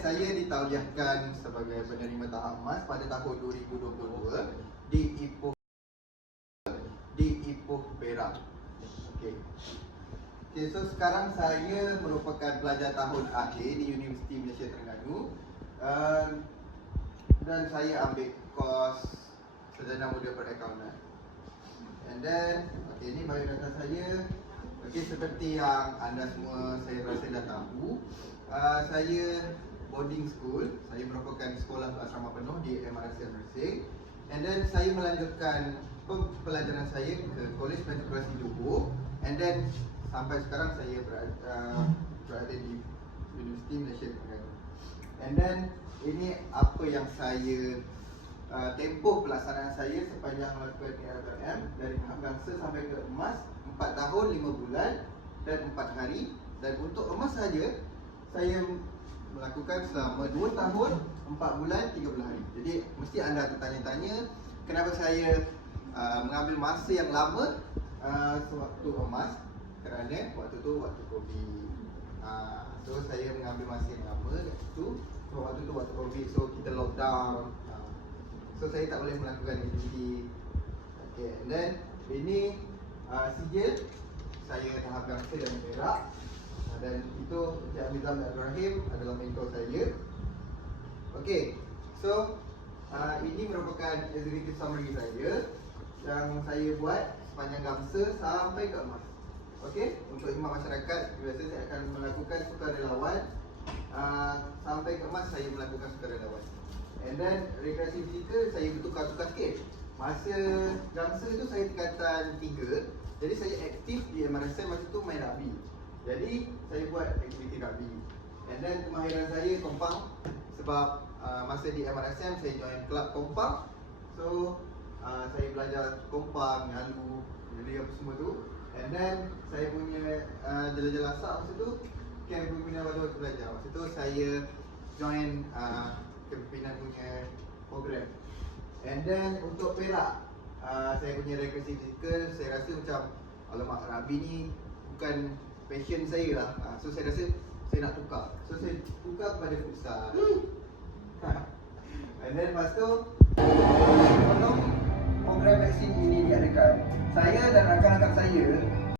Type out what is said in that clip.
saya ditauliahkan sebagai penerima tahap emas pada tahun 2022 di Ipoh Perak. Okey, so sekarang saya merupakan pelajar tahun akhir di Universiti Malaysia Terengganu, dan saya ambil kos Sarjana Muda Perakaunan. And then, ini biodata saya. Seperti yang anda semua saya rasa dah tahu, saya boarding school. Saya merupakan sekolah asrama penuh di MRSM Mersing. And then saya melanjutkan pelajaran saya ke Kolej Pentekrasi Johor. And then sampai sekarang saya berada di Universiti Malaysia Terengganu. And then ini apa yang saya tempoh pelaksanaan saya sepanjang melakukan PRPM dari tahap gangsa sampai ke emas 4 tahun 5 bulan dan 4 hari. Dan untuk emas saja saya melakukan selama 2 tahun 4 bulan 13 hari. Jadi mesti anda tertanya-tanya kenapa saya mengambil masa yang lama sewaktu emas, kerana waktu Covid. So saya mengambil masa yang lama kat situ. So waktu Covid, so kita lockdown. So saya tak boleh melakukan aktiviti. And then ini sijil saya tahap gangsa dan perak. Dan itu Encik Amizam Abdul Rahim adalah mentor saya. So ini merupakan executive summary saya yang saya buat sepanjang gangsa sampai ke emas. Untuk khidmat masyarakat, biasa saya akan melakukan sukarelawan. Sampai ke emas saya melakukan sukarelawan. And then rekreasi fizikal saya bertukar-tukar sikit. Masa gangsa tu saya tingkatan 3. Jadi saya aktif di MRSM masa tu main rugby. Jadi saya buat aktiviti rugby. And then kemahiran saya kompang. Sebab masa di MRSM saya join kelab kompang. So saya belajar kompang, nyalu, jadi apa semua tu. And then saya punya jala-jala asap masa tu camp pembinaan pada waktu belajar. Masa tu saya join kepimpinan punya program. And then untuk perak, saya punya rekreasi fizikal, saya rasa macam alamak, rugby ni bukan passion saya lah. So saya rasa saya nak tukar. So saya tukar kepada futsal. And then lepas tu sebelum program vaksin ini diadakan, saya dan rakan-rakan saya